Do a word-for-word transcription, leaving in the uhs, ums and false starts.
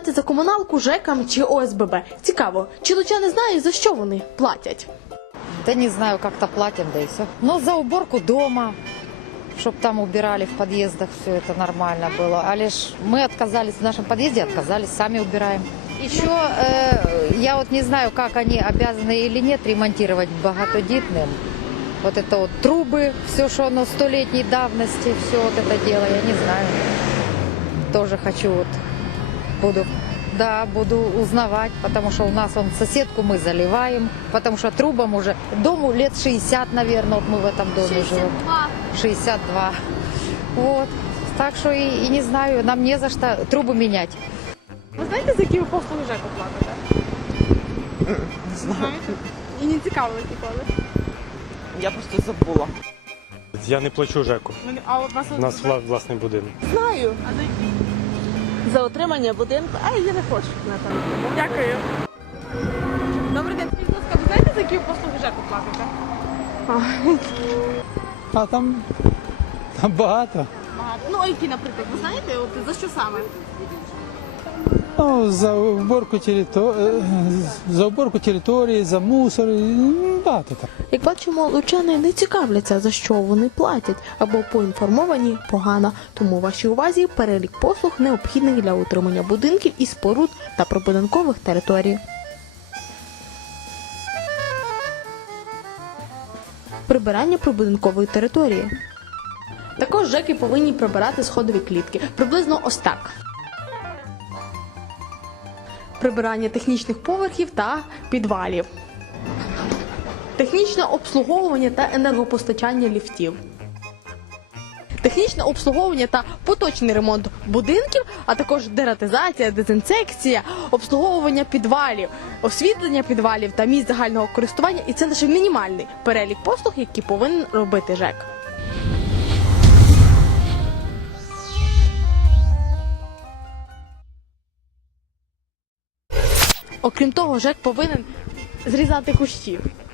платять за комуналку ЖЕКам чи О С Б Б? Цікаво, чи лучани знають, за що вони платять? Да не знаю, как-то платим, да и все. Но за уборку дома, чтобы там убирали в подъездах, все это нормально было. А лишь мы отказались в нашем подъезде, отказались, сами убираем. Еще э, я вот не знаю, как они обязаны или нет ремонтировать богатодетным. Вот это вот трубы, все, что оно столетней давности, все вот это дело, я не знаю. Тоже хочу вот, буду, да, буду узнавать, потому что у нас он соседку мы заливаем, потому что трубам уже, дому лет шестьдесят, наверное, вот мы в этом доме живем. шестьдесят два. Вот, так что и, и не знаю, нам не за что трубы менять. Ви знаєте, за які ви послуги ЖЕКу платите? Не знаю. Знаєте? І не цікавились ніколи? Я просто забула. Я не плачу ЖЕКу. Ну, А от вас У нас вла- власний будинок. Знаю. А за які? За отримання будинку, а я не хочу, напевно. Дякую. Добрий день, скажіть, будь ласка, ви знаєте, за які ви послуги ЖЕКу платите? А там, там багато. Багато. Ну, а які, наприклад, ви знаєте, от за що саме? Ну, за уборку території, за уборку території, за мусор, м, багато там. Як бачимо, лучани не цікавляться, за що вони платять, або поінформовані погано. Тому вашій увазі перелік послуг, необхідних для утримання будинків і споруд та прибудинкових територій. Прибирання прибудинкової території. Також ЖЕКи повинні прибирати сходові клітки, приблизно ось так. Прибирання технічних поверхів та підвалів. Технічне обслуговування та енергопостачання ліфтів. Технічне обслуговування та поточний ремонт будинків, а також дератизація, дезінсекція, обслуговування підвалів, освітлення підвалів та місць загального користування. І це лише мінімальний перелік послуг, які повинен робити ЖЕК. Окрім того, ЖЕК повинен зрізати кущі.